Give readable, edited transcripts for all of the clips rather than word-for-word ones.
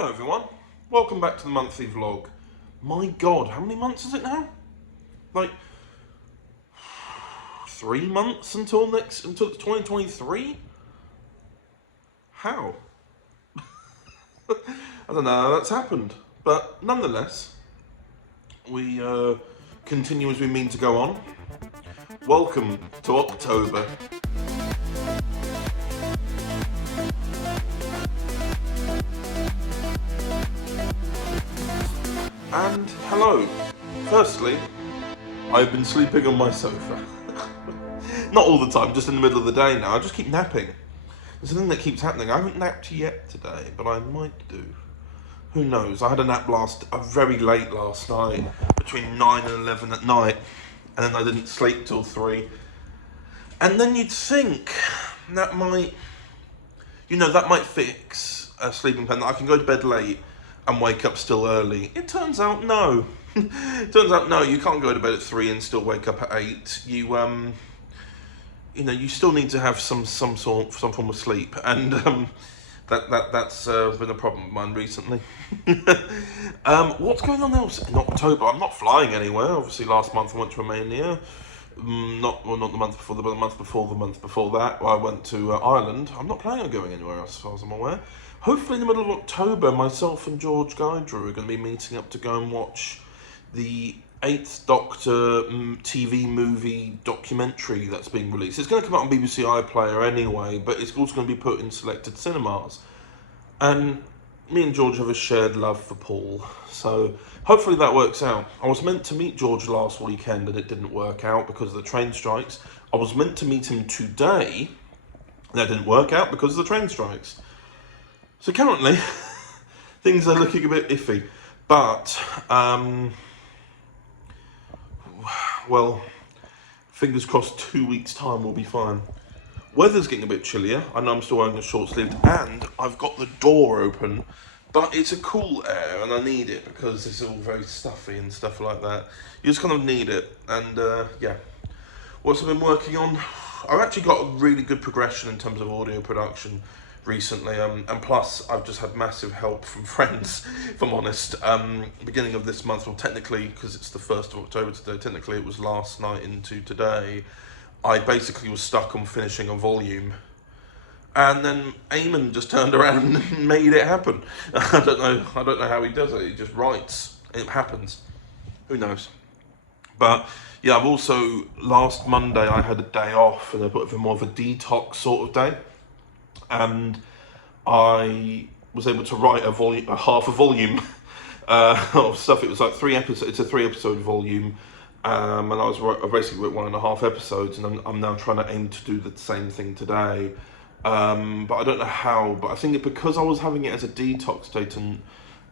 Hello everyone, welcome back to the monthly vlog. My god, how many months is it now? Like 3 months until it's 2023? How? I don't know how that's happened, but nonetheless, we continue as we mean to go on. Welcome to October. And hello. Firstly, I've been sleeping on my sofa. Not all the time, just in the middle of the day now. I just keep napping. There's something that keeps happening. I haven't napped yet today, but I might do. Who knows? I had a nap very late last night, between 9 and 11 at night, and then I didn't sleep till 3. And then you'd think that might fix a sleeping pattern. I can go to bed late and wake up still early. It turns out no. It turns out no, you can't go to bed at 3 and still wake up at 8. You still need to have some form of sleep, and that's been a problem of mine recently. What's going on else in October? I'm not flying anywhere. Obviously, last month I went to Romania. Not the month before, but the month before that, I went to Ireland. I'm not planning on going anywhere else, as far as I'm aware. Hopefully, in the middle of October, myself and George Guidrew are going to be meeting up to go and watch the 8th Doctor TV movie documentary that's being released. It's going to come out on BBC iPlayer anyway, but it's also going to be put in selected cinemas. And me and George have a shared love for Paul, so hopefully that works out. I was meant to meet George last weekend and it didn't work out because of the train strikes. I was meant to meet him today, and that didn't work out because of the train strikes. So currently, things are looking a bit iffy, but, well, fingers crossed 2 weeks' time will be fine. Weather's getting a bit chillier. I know I'm still wearing a short sleeve, and I've got the door open, but it's a cool air, and I need it because it's all very stuffy and stuff like that. You just kind of need it, and yeah. What's I've been working on? I've actually got a really good progression in terms of audio production recently, and plus I've just had massive help from friends, if I'm honest. Beginning of this month, well, technically, because it's the 1st of October today, technically it was last night into today, I basically was stuck on finishing a volume, and then Eamon just turned around and made it happen. I don't know how he does it. He just writes, it happens. Who knows? But yeah, I've also, last Monday I had a day off, and a bit of more of a detox sort of day, and I was able to write half a volume of stuff. It was like 3 episodes. It's a 3-episode volume, and I basically wrote 1.5 episodes, and I'm now trying to aim to do the same thing today. But I don't know how. But I think because I was having it as a detox state and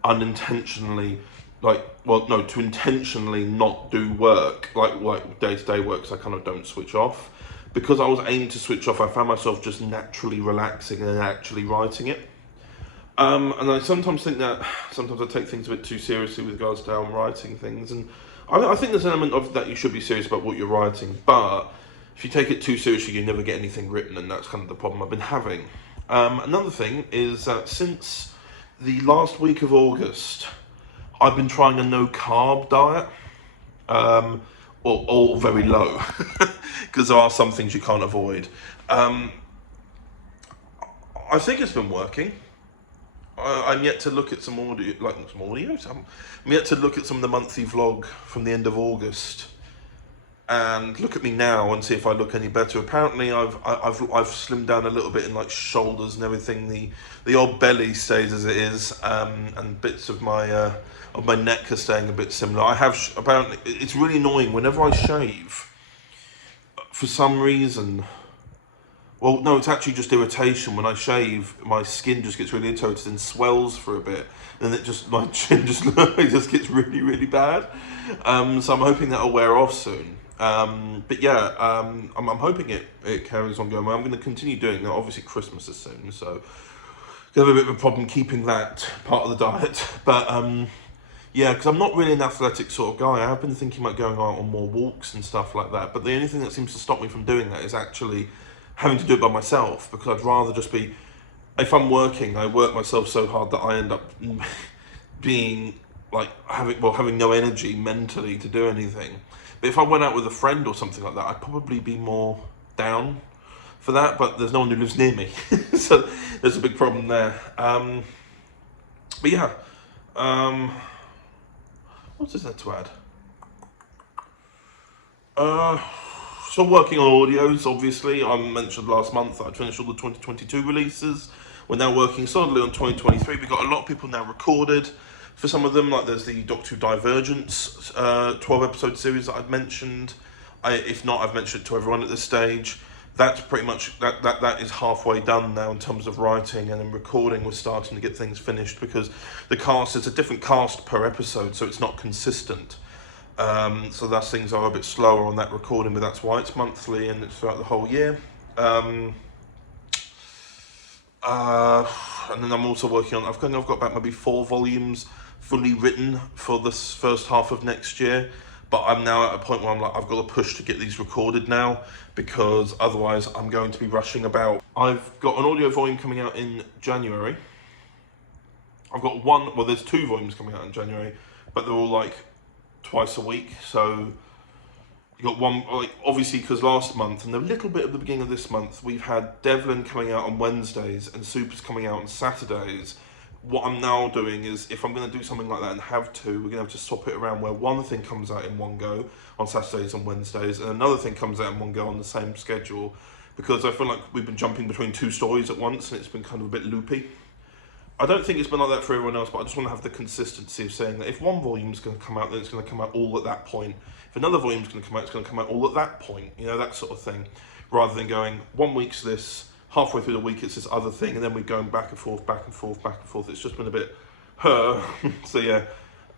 unintentionally, to intentionally not do work, like day-to-day work, so I kind of don't switch off. Because I was aimed to switch off, I found myself just naturally relaxing and actually writing it. And I sometimes think that sometimes I take things a bit too seriously with regards to how I'm writing things. And I think there's an element of that you should be serious about what you're writing. But if you take it too seriously, you never get anything written, and that's kind of the problem I've been having. Another thing is that since the last week of August, I've been trying a no-carb diet. Or very low, because there are some things you can't avoid. I think it's been working. I'm yet to look at some audios. I'm yet to look at some of the monthly vlog from the end of August, and look at me now and see if I look any better. Apparently, I've slimmed down a little bit in like shoulders and everything. The old belly stays as it is, and bits of my neck are staying a bit similar. I have apparently, it's really annoying whenever I shave. For some reason, well, no, it's actually just irritation. When I shave, my skin just gets really irritated and swells for a bit, and my chin just gets really, really bad. So I'm hoping that'll wear off soon. But yeah, I'm hoping it carries on going well. I'm going to continue doing that. Obviously, Christmas is soon, so I have a bit of a problem keeping that part of the diet. But yeah, because I'm not really an athletic sort of guy. I have been thinking about going out on more walks and stuff like that. But the only thing that seems to stop me from doing that is actually having to do it by myself, because I'd rather just be if I'm working, I work myself so hard that I end up being like having no energy mentally to do anything. But if I went out with a friend or something like that, I'd probably be more down for that. But there's no one who lives near me, so there's a big problem there. But yeah, what is there to add? Still working on audios, obviously. I mentioned last month that I'd finished all the 2022 releases. We're now working solidly on 2023. We've got a lot of people now recorded for some of them. Like there's the Doctor Who Divergence 12-episode series that I've mentioned. If not, I've mentioned it to everyone at this stage. That's pretty much, that is halfway done now in terms of writing, and then recording we're starting to get things finished because the cast is a different cast per episode, so it's not consistent. So thus things are a bit slower on that recording, but that's why it's monthly and it's throughout the whole year. And then I'm also working on, I've got about maybe 4 volumes fully written for this first half of next year, but I'm now at a point where I'm like, I've got to push to get these recorded now, because otherwise I'm going to be rushing about. I've got an audio volume coming out in January. I've got one, well there's 2 volumes coming out in January, but they're all like twice a week. So you got one, like obviously because last month and a little bit at the beginning of this month we've had DEVLIN coming out on Wednesdays and Super's coming out on Saturdays. What I'm now doing is, if I'm going to do something like that and have to, we're going to have to swap it around where one thing comes out in one go on Saturdays and Wednesdays and another thing comes out in one go on the same schedule, because I feel like we've been jumping between 2 stories at once and it's been kind of a bit loopy. I don't think it's been like that for everyone else, but I just want to have the consistency of saying that if one volume's going to come out, then it's going to come out all at that point. If another volume's going to come out, it's going to come out all at that point. You know, that sort of thing. Rather than going, 1 week's this, halfway through the week it's this other thing, and then we're going back and forth, back and forth, back and forth. It's just been a bit, so yeah.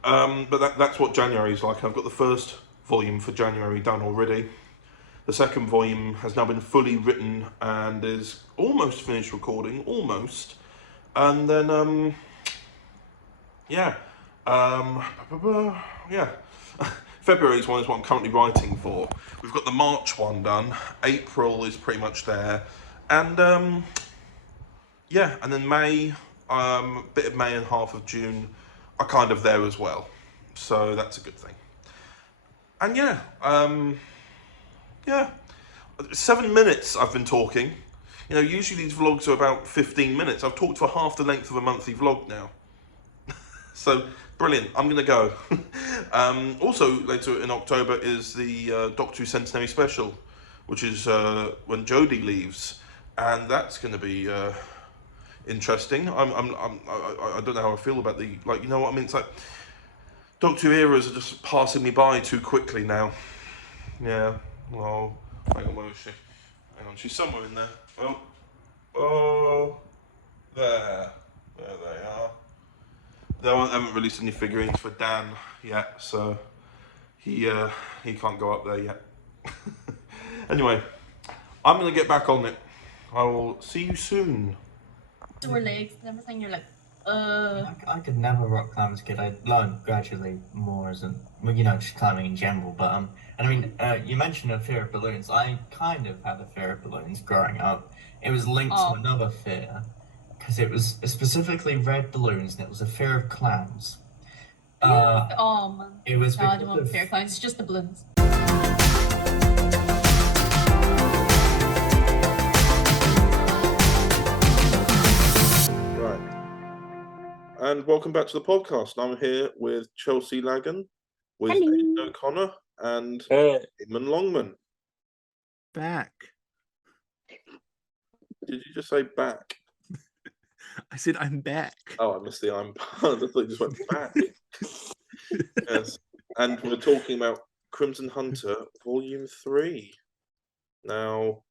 But that's what January's like. I've got the first volume for January done already. The second volume has now been fully written and is almost finished recording, almost. And then, yeah, February's one is what I'm currently writing for. We've got the March one done. April is pretty much there. And, yeah, and then May, bit of May and half of June are kind of there as well. So that's a good thing. And yeah, 7 minutes I've been talking. You know, usually these vlogs are about 15 minutes. I've talked for half the length of a monthly vlog now. So, brilliant. I'm going to go. Also, later in October is the Doctor Who Centenary Special, which is when Jodie leaves. And that's going to be interesting. I don't know how I feel about the, like, you know what I mean? It's like, Doctor Who eras are just passing me by too quickly now. Yeah, well, hang on, where is she? Hang on, she's somewhere in there. Oh, there they are. They haven't released any figurines for Dan yet, so he can't go up there yet. Anyway, I'm gonna get back on it. I will see you soon. Sore legs and everything. You're like, I could never rock climb as a kid. I learned gradually more as well, you know, just climbing in general. But and I mean, you mentioned a fear of balloons. I kind of had a fear of balloons growing up. It was linked to another fear, because it was specifically red balloons, and it was a fear of clowns. oh man, it was. No, I don't want fear of clowns. It's just the balloons. And welcome back to the podcast. I'm here with Chelsea Lagan, with Aidan O'Connor, and Eamon Longman. Back. Did you just say back? I said I'm back. Oh, I missed the I'm part. I thought you just went back. Yes. And we're talking about Crimson Hunter Volume 3. Now,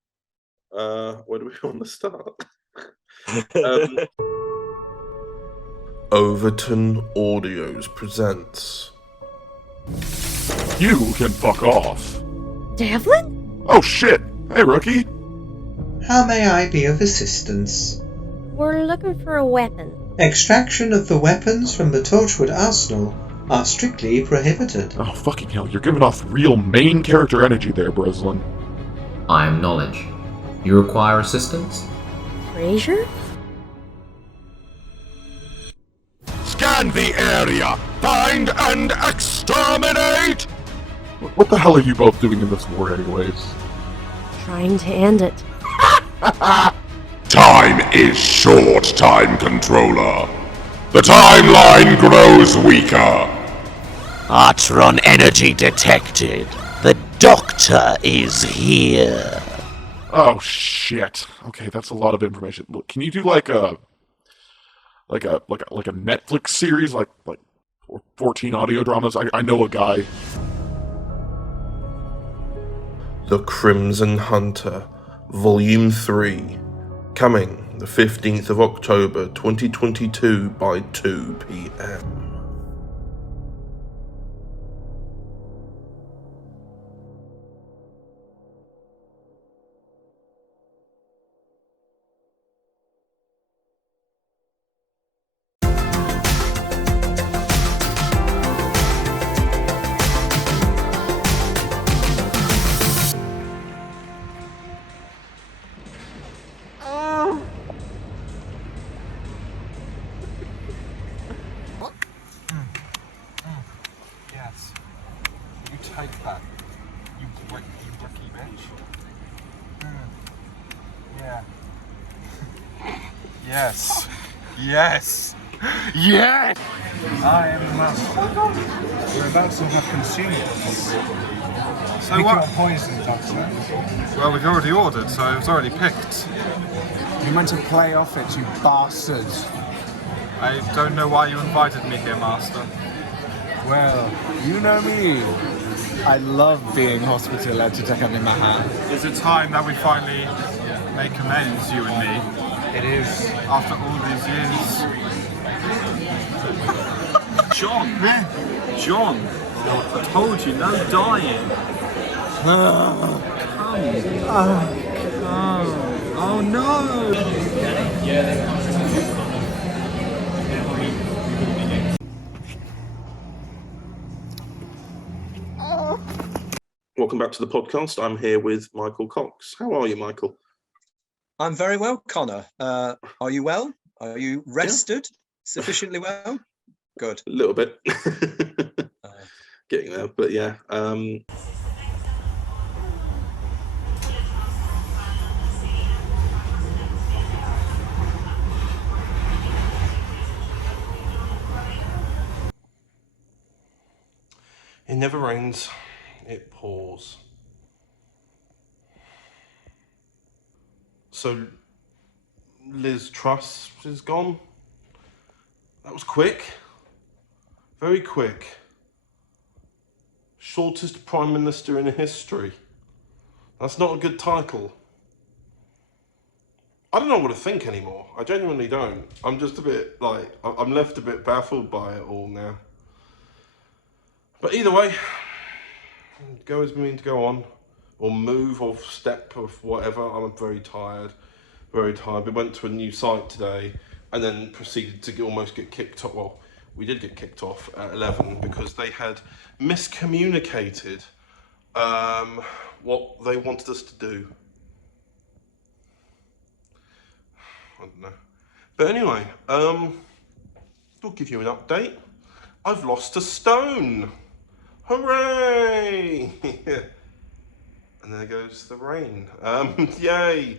where do we want to start? Overton Audios presents. You can fuck off. Devlin? Oh shit! Hey, rookie. How may I be of assistance? We're looking for a weapon. Extraction of the weapons from the Torchwood arsenal are strictly prohibited. Oh fucking hell! You're giving off real main character energy there, Breslin. I am knowledge. You require assistance? Fraser? Scan the area! Find and exterminate! What the hell are you both doing in this war anyways? Trying to end it. Time is short, Time Controller. The timeline grows weaker. Artron energy detected. The Doctor is here. Oh shit. Okay, that's a lot of information. Look, can you do like a Netflix series, like 14 audio dramas? I know a guy. The Crimson Hunter, Volume 3, coming the 15th of October 2022 by 2 p.m. Yes. You take that. You rookie bitch. Yeah. Yes. Yes. Yes! I am the master. We're about to have consumables. So pick what? Your poison, Doctor. Well, we've already ordered, so it was already picked. You meant to play off it, you bastard. I don't know why you invited me here, Master. Well, you know me. I love being hospital-led to take up in my hand. Is it time that we finally make amends, you and me? It is. After all these years. John! John! I told you, no dying. Come. Oh no! Welcome back to the podcast. I'm here with Michael Cox. How are you, Michael? I'm very well, Connor. Are you well? Are you rested? Sufficiently well? Good. A little bit. Getting there, but yeah. It never rains, it pours. So, Liz Truss is gone. That was quick. Very quick. Shortest Prime Minister in history. That's not a good title. I don't know what to think anymore. I genuinely don't. I'm just a bit, I'm left a bit baffled by it all now. But either way, go as we mean to go on, or move, or step, or whatever. I'm very tired, very tired. We went to a new site today, and then proceeded to almost get kicked off. Well, we did get kicked off at 11 because they had miscommunicated what they wanted us to do. I don't know. But anyway, I'll give you an update. I've lost a stone. Hooray! And there goes the rain. Yay!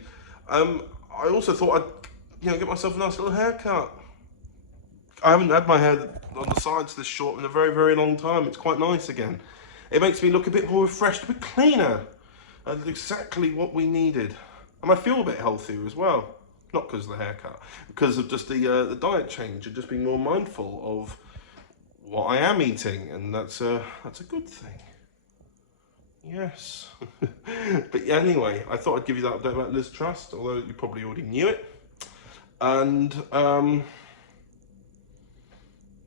I also thought I'd, get myself a nice little haircut. I haven't had my hair on the sides this short in a very, very long time. It's quite nice again. It makes me look a bit more refreshed, a bit cleaner. That's exactly what we needed. And I feel a bit healthier as well. Not because of the haircut, because of just the diet change and just being more mindful of what I am eating, and that's a good thing. Yes. But yeah, anyway, I thought I'd give you that update about Liz Truss, although you probably already knew it. And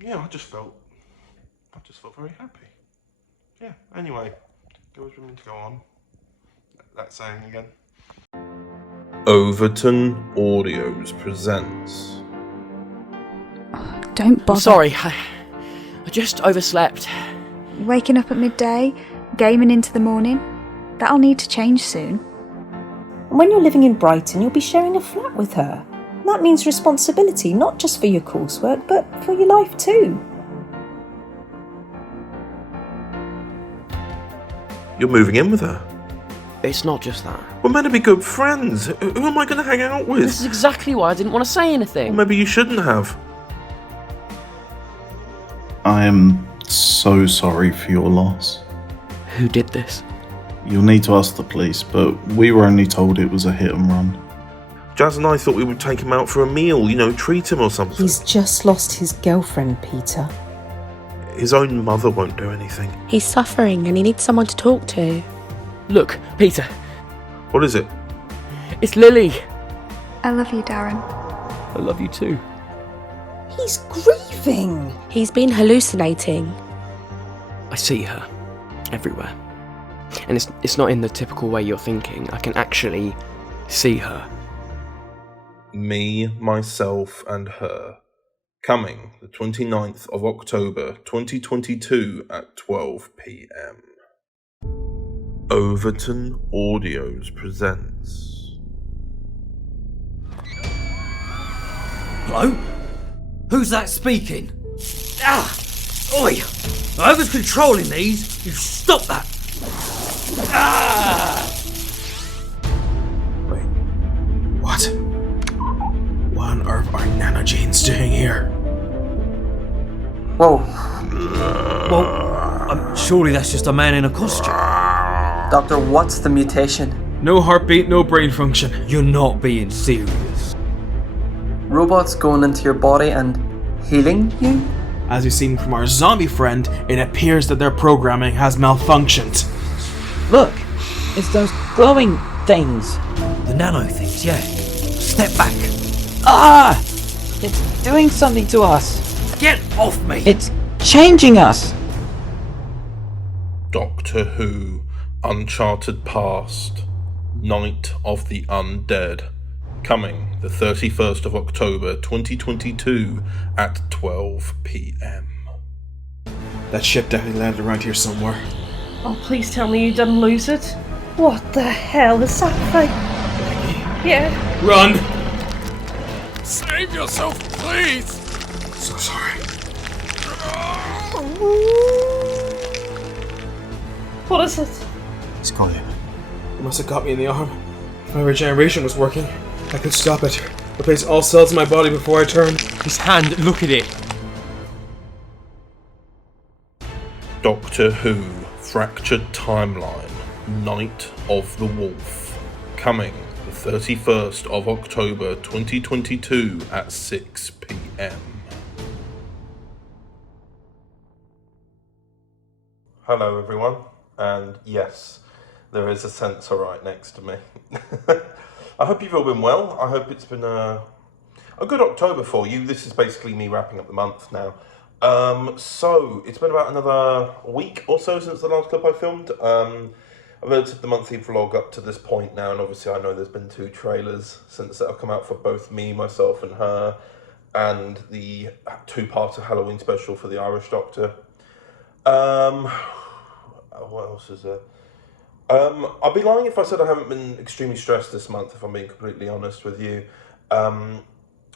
yeah, I just felt very happy. Yeah. Anyway, go as we mean to go on. That saying again. Overton Audios presents. Don't bother. I'm sorry, I just overslept. Waking up at midday, gaming into the morning. That'll need to change soon. When you're living in Brighton, you'll be sharing a flat with her. That means responsibility, not just for your coursework, but for your life too. You're moving in with her? It's not just that. We're meant to be good friends. Who am I going to hang out with? This is exactly why I didn't want to say anything. Well, maybe you shouldn't have. I am so sorry for your loss. Who did this? You'll need to ask the police, but we were only told it was a hit and run. Jazz and I thought we would take him out for a meal, treat him or something. He's just lost his girlfriend, Peter. His own mother won't do anything. He's suffering and he needs someone to talk to. Look, Peter. What is it? It's Lily. I love you, Darren. I love you too. He's grieving. He's been hallucinating. I see her everywhere. And it's not in the typical way you're thinking. I can actually see her. Me, myself and her. Coming the 29th of October 2022 at 12 p.m. Overton Audios presents. Hello? Who's that speaking? Ah! Oi! Whoever's controlling these, you stop that! Ah! Wait. What? What on earth are nanogenes doing here? Whoa. Well, surely that's just a man in a costume. Doctor, what's the mutation? No heartbeat, no brain function. You're not being serious. Robots going into your body and healing you? As we've seen from our zombie friend, it appears that their programming has malfunctioned. Look, it's those glowing things. The nano things, yeah. Step back. Ah! It's doing something to us. Get off me! It's changing us. Doctor Who, Uncharted Past, Night of the Undead. Coming the 31st of October 2022 at 12 p.m. That ship definitely landed around here somewhere. Oh, please tell me you didn't lose it. What the hell is that thing? Yeah. Run! Save yourself, please! So sorry. What is it? It's Colin. It must have got me in the arm. If my regeneration was working, I could stop it. Replace all cells in my body before I turn. His hand, look at it. Doctor Who, Fractured Timeline, Night of the Wolf. Coming the 31st of October 2022 at 6 p.m. Hello everyone, and yes, there is a sensor right next to me. I hope you've all been well. I hope it's been a good October for you. This is basically me wrapping up the month now. So, it's been about another week or so since the last clip I filmed. I've edited the monthly vlog up to this point now, and obviously I know there's been 2 trailers since that have come out for both me, myself and her, and the 2-parter Halloween special for the Irish Doctor. What else is there? I'd be lying if I said I haven't been extremely stressed this month, if I'm being completely honest with you.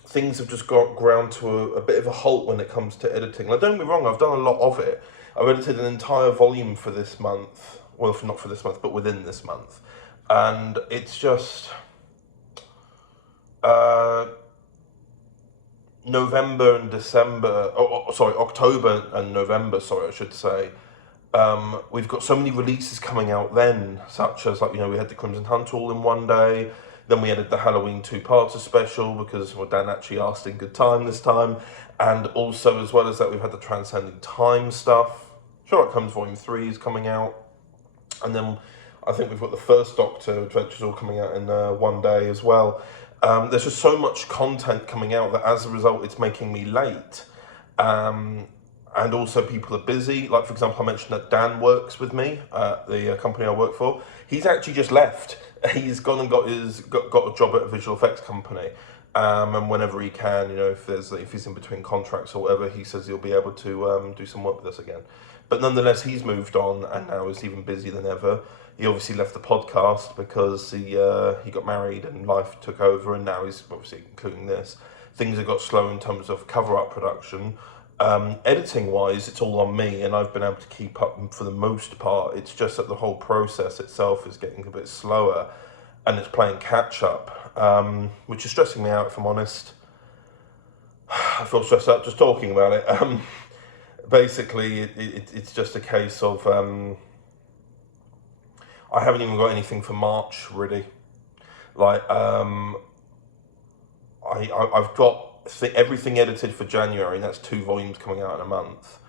Things have just got ground to a bit of a halt when it comes to editing. Like, don't get me wrong, I've done a lot of it. I've edited an entire volume for this month. Well, not for this month, but within this month. And it's just... November and December... October and November, I should say. We've got so many releases coming out then, such as, we had the Crimson Hunt all in one day. Then we added the Halloween 2-parter special because Dan actually asked in good time this time. And also, as well as that, we've had the Transcending Time stuff. Sherlock Holmes Volume 3 is coming out. And then I think we've got the First Doctor Adventures all coming out in one day as well. There's just so much content coming out that as a result, it's making me late. And also people are busy. Like, for example, I mentioned that Dan works with me at the company I work for. He's actually just left. He's gone and got a job at a visual effects company. And whenever he can, if he's in between contracts or whatever, he says he'll be able to do some work with us again. But nonetheless, he's moved on and now is even busier than ever. he obviously left the podcast because he got married and life took over, and now he's obviously including this. Things have got slow in terms of cover-up production. Editing-wise, it's all on me, and I've been able to keep up for the most part. It's just that the whole process itself is getting a bit slower, and it's playing catch-up, which is stressing me out, if I'm honest. I feel stressed out just talking about it. Basically, it's just a case of I haven't even got anything for March, really. Like, I've got everything edited for January, and that's 2 volumes coming out in a month.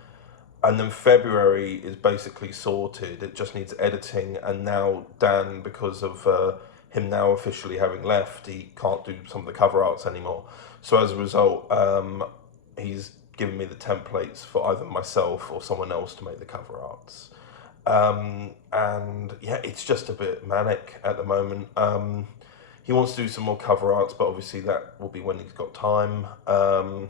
And then February is basically sorted. It just needs editing, and now Dan, because of him now officially having left, he can't do some of the cover arts anymore. So as a result, he's given me the templates for either myself or someone else to make the cover arts. And yeah, it's just a bit manic at the moment. He wants to do some more cover arts, but obviously that will be when he's got time. And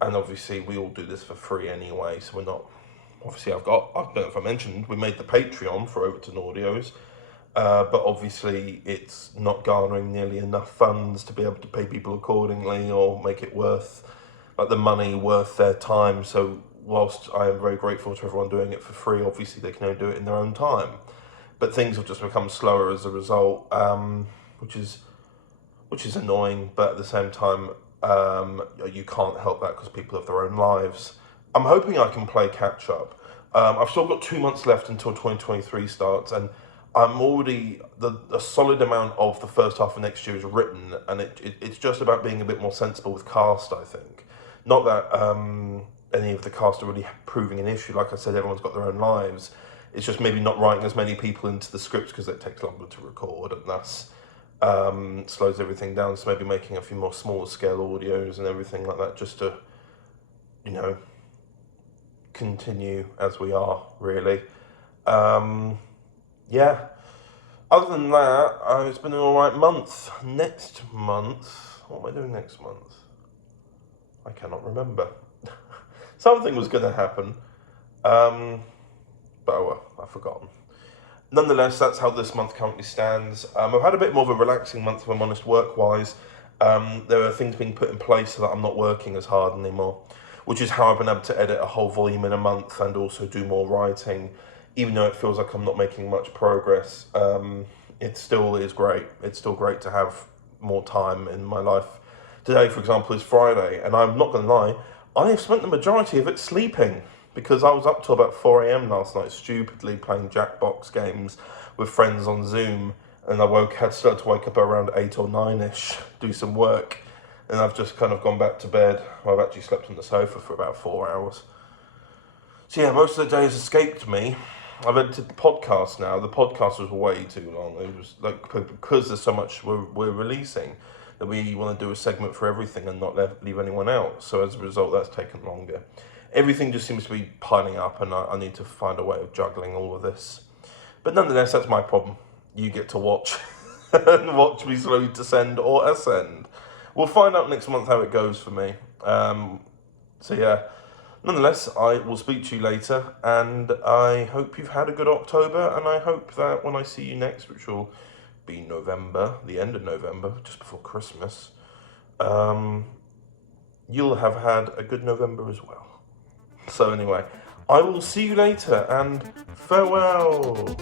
obviously we all do this for free anyway, so we're not... Obviously I don't know if I mentioned, we made the Patreon for Overton Audios, but obviously it's not garnering nearly enough funds to be able to pay people accordingly or make it worth, like, the money worth their time. So whilst I am very grateful to everyone doing it for free, obviously they can only do it in their own time. But things have just become slower as a result, which is annoying. But at the same time, you can't help that because people have their own lives. I'm hoping I can play catch up. I've still got 2 months left until 2023 starts, and I'm already a solid amount of the first half of next year is written, and it's just about being a bit more sensible with cast, I think. Not that any of the cast are really proving an issue. Like I said, everyone's got their own lives. It's just maybe not writing as many people into the scripts because it takes longer to record, and that's slows everything down. So maybe making a few more smaller scale audios and everything like that, just to, you know, continue as we are, really. Yeah. Other than that, it's been an alright month. Next month, what am I doing next month? I cannot remember. Something was going to happen. But oh well, I've forgotten. Nonetheless, that's how this month currently stands. I've had a bit more of a relaxing month, if I'm honest, work-wise. There are things being put in place so that I'm not working as hard anymore, which is how I've been able to edit a whole volume in a month and also do more writing, even though it feels like I'm not making much progress. It still is great. It's still great to have more time in my life. Today, for example, is Friday, and I'm not going to lie, I have spent the majority of it sleeping, because I was up till about 4 AM last night, stupidly playing Jackbox games with friends on Zoom, and I had started to wake up around 8 or 9ish, do some work, and I've just kind of gone back to bed. I've actually slept on the sofa for about 4 hours. So yeah, most of the days escaped me. I've edited the podcast now. The podcast was way too long. It was like, because there's so much we're releasing, that we want to do a segment for everything and not leave anyone out. So as a result, that's taken longer. Everything just seems to be piling up, and I need to find a way of juggling all of this. But nonetheless, that's my problem. You get to watch and watch me slowly descend or ascend. We'll find out next month how it goes for me. So yeah, nonetheless, I will speak to you later, and I hope you've had a good October, and I hope that when I see you next, which will be November, the end of November, just before Christmas, you'll have had a good November as well. So anyway, I will see you later, and farewell.